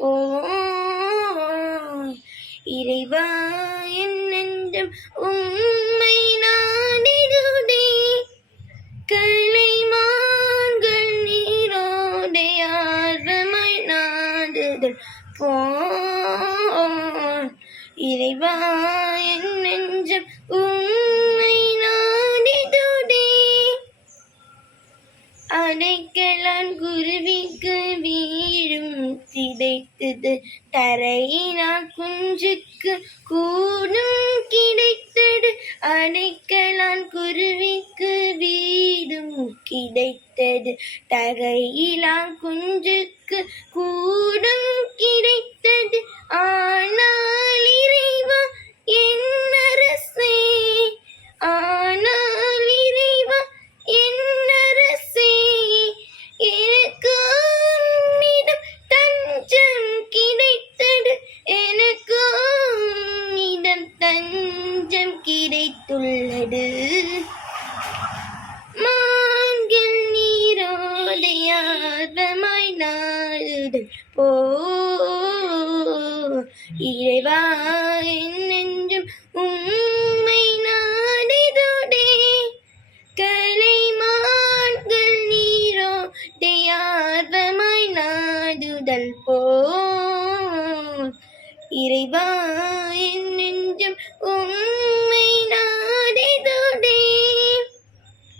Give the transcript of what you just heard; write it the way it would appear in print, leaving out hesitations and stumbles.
ஓ இறைவா என் நெஞ்சம் உம்மை நாடிடுதே கலைமான்கள் நீரோடை ஆர்வமாய் நாடுதல் போல் இறைவா என் நெஞ்சம் உம்மை நாடிடுதே அடைக்கலான் குருவிக்கு வீடும் கிடைத்தது தரையினால் குஞ்சுக்கு கூடும் கிடைத்தது அடைக்கலான் குருவிக்கு வீடும் கிடைத்தது தரையிலான் குஞ்சுக்கு கூடும் கிடைத்தது ஆனால் இறைவா என் அரசே ஆனால் இறைவா என் அரசே எனக்கு உன்னிடம் தஞ்சம் கிடைத்தது எனக்கு உன்னிடம் தஞ்சம் கிடைத்துள்ளது மான்கள் நீரோடையார்வமாய் நாடுதல் போ இறைவா என் நெஞ்சும் உம்மை நாடிடுதே கலைமான்கள் நீரோடையார்வமாய் நாடுதல் போ இறைவா